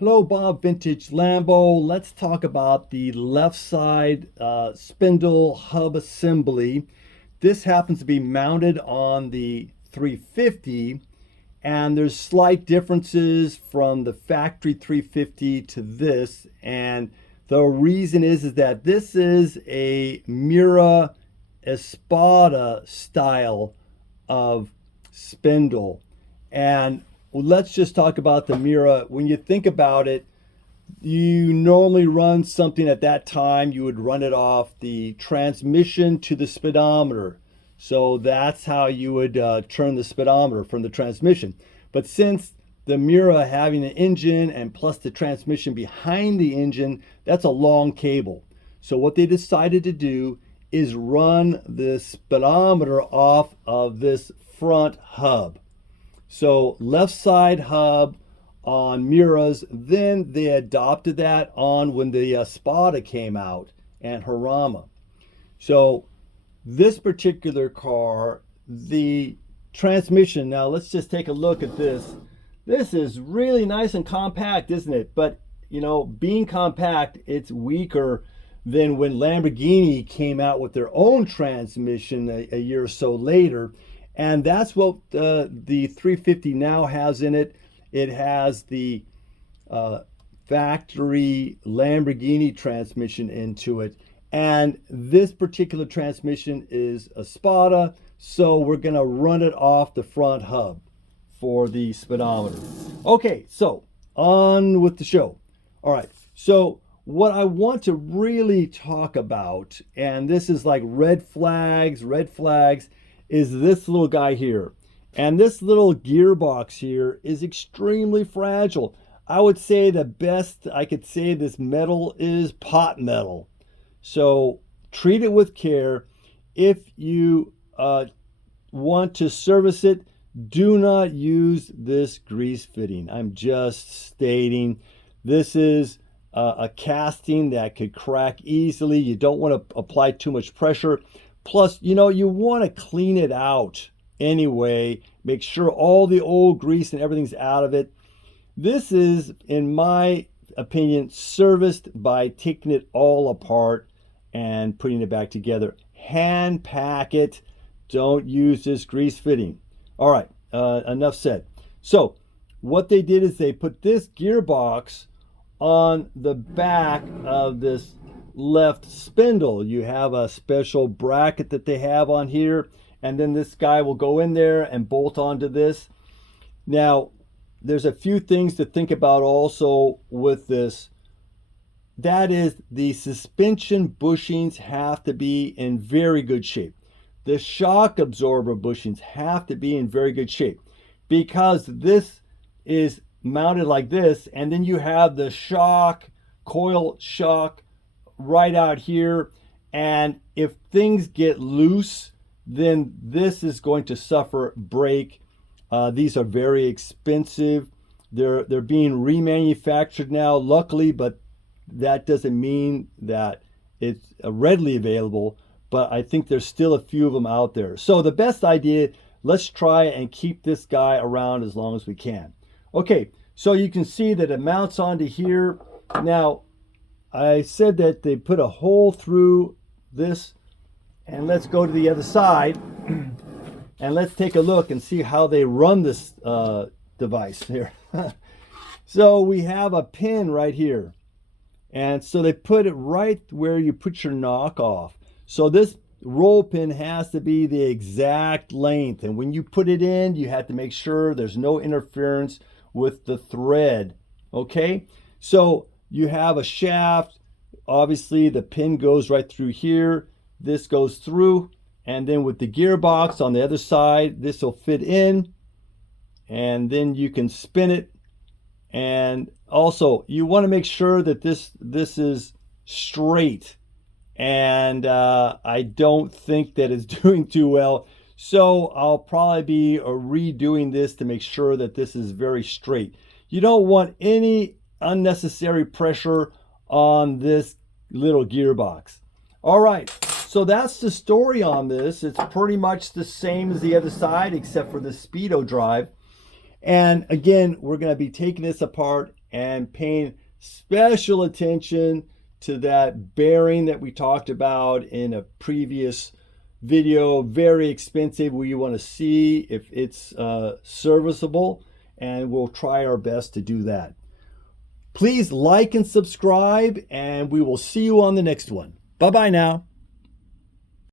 Hello, Bob, Vintage Lambo. Let's talk about the left side spindle hub assembly. This happens to be mounted on the 350, and there's slight differences from the factory 350 to this. And the reason is that this is a Miura Espada style of spindle. And let's just talk about the Miura. When you think about it, you normally run something at that time, you would run it off the transmission to the speedometer. So that's how you would turn the speedometer from the transmission. But since the Miura having an engine and plus the transmission behind the engine, that's a long cable. So what they decided to do is run the speedometer off of this front hub. So left side hub on Miuras, then they adopted that on when the Espada came out and Harama. So this particular car, the transmission, now let's just take a look at this. This is really nice and compact, isn't it? But you know, being compact, it's weaker than when Lamborghini came out with their own transmission a year or so later. And that's what the 350 now has in it. It has the factory Lamborghini transmission into it. And this particular transmission is a Espada, so we're going to run it off the front hub for the speedometer. Okay, so on with the show. All right, so what I want to really talk about, and this is like red flags, is this little guy here. And this little gearbox here is extremely fragile. I would say the best I could say this metal is pot metal. So treat it with care. If you want to service it, do not use this grease fitting. I'm just stating this is a casting that could crack easily. You don't want to apply too much pressure. Plus, you know, you want to clean it out anyway. Make sure all the old grease and everything's out of it. This is, in my opinion, serviced by taking it all apart and putting it back together. Hand pack it. Don't use this grease fitting. All right, enough said. So what they did is they put this gearbox on the back of this left spindle. You have a special bracket that they have on here, and then this guy will go in there and bolt onto this. Now, there's a few things to think about also with this. That is, the suspension bushings have to be in very good shape. The shock absorber bushings have to be in very good shape, because this is mounted like this, and then you have the shock, coil shock right out here, and if things get loose, then this is going to suffer break. These are very expensive. They're being remanufactured now, luckily, but that doesn't mean that it's readily available. But I think there's still a few of them out there. So the best idea, let's try and keep this guy around as long as we can. Okay, so you can see that it mounts onto here. Now, I said that they put a hole through this, and let's go to the other side and let's take a look and see how they run this device here. So we have a pin right here, and so they put it right where you put your knock off. So this roll pin has to be the exact length, and when you put it in, you have to make sure there's no interference with the thread. Okay, so you have a shaft. Obviously the pin goes right through here, this goes through, and then with the gearbox on the other side, this will fit in, and then you can spin it. And also you want to make sure that this is straight, and I don't think that it's doing too well, so I'll probably be redoing this to make sure that this is very straight. You don't want any unnecessary pressure on this little gearbox. All right, so that's the story on this. It's pretty much the same as the other side except for the Speedo-drive. And again, we're going to be taking this apart and paying special attention to that bearing that we talked about in a previous video. Very expensive. We want to see if it's serviceable, and we'll try our best to do that. Please like and subscribe, and we will see you on the next one. Bye-bye now.